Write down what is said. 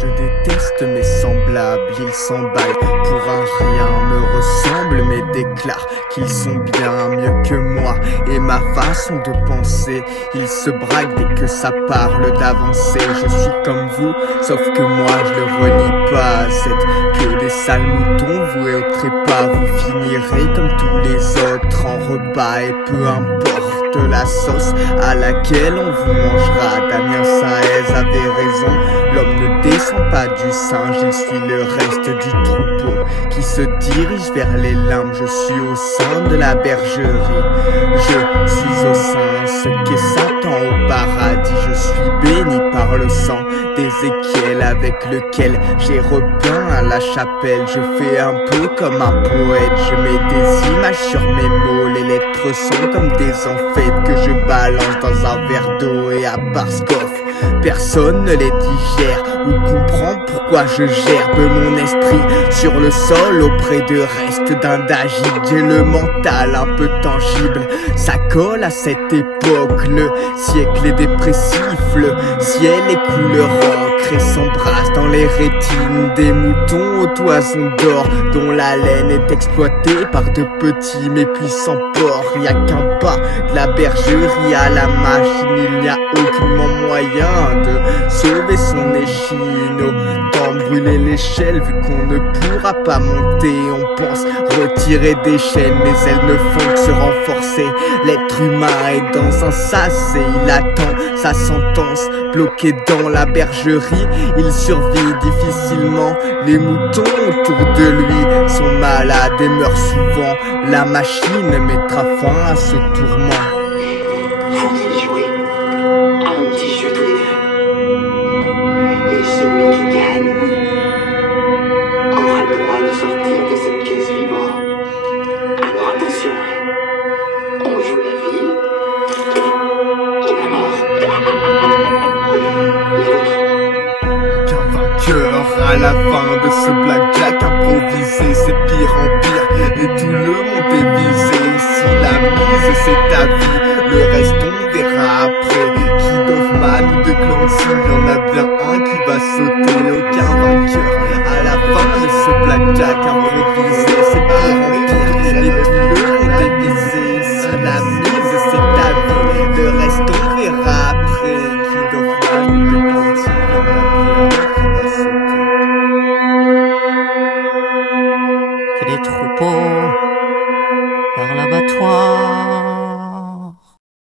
Je déteste mes semblables, ils s'emballent pour un rien, me ressemblent mais déclarent qu'ils sont bien mieux que moi. Et ma façon de penser, ils se braquent dès que ça parle d'avancer. Je suis comme vous, sauf que moi je le renie pas. C'est que des sales moutons voués au trépas. Vous finirez comme tous les autres en repas et peu importe la sauce à laquelle on vous mangera. Damien Saez avait raison, l'homme ne descend pas du singe, il suit le reste du troupeau qui se dirige vers les limbes. Je suis au sein de la bergerie, je suis au sein, ce qu'est Satan au paradis. Je suis béni par le sang d'Ézéchiel avec lequel j'ai repeint à la chapelle. Je fais un peu comme un poète, je mets des images sur mes mots. Les lettres sont comme des amphètes que je balance dans un verre d'eau. Et à Barskov, personne ne les digère ou comprend pourquoi je gerbe mon esprit sur le sol auprès de restes d'un d'agile. J'ai le mental un peu tangible, ça colle à cette époque. Le siècle est dépressif, le ciel est couleur ocre et s'embrasse dans les rétines des moutons aux toisons d'or dont la laine est exploitée par de petits mais puissants porcs. Y a qu'un pas de la bergerie à la machine, il n'y a aucunement moyen de sauver son échine. Autant brûler l'échelle vu qu'on ne pourra pas monter. On pense retirer des chaînes mais elles ne font que se renforcer. L'être humain est dans un sas et il attend sa sentence. Bloqué dans la bergerie, il survit difficilement. Les moutons autour de lui sont malades et meurent souvent. La machine mettra fin à ce tourment. Vous allez jouer à un petit jeu tous les deux. Et celui qui gagne aura le droit de sortir de cette caisse vibre. Alors attention, on joue la vie ou la mort. Qu'un vainqueur à la fin de ce blackjack improvisé, c'est pire en pire et tout le monde est visé. Ici la mise c'est ta vie, le reste on verra après. Kid of Man ou de Clancy, y'en a bien un qui va sauter. Aucun vainqueur à la fin de ce blackjack improvisé.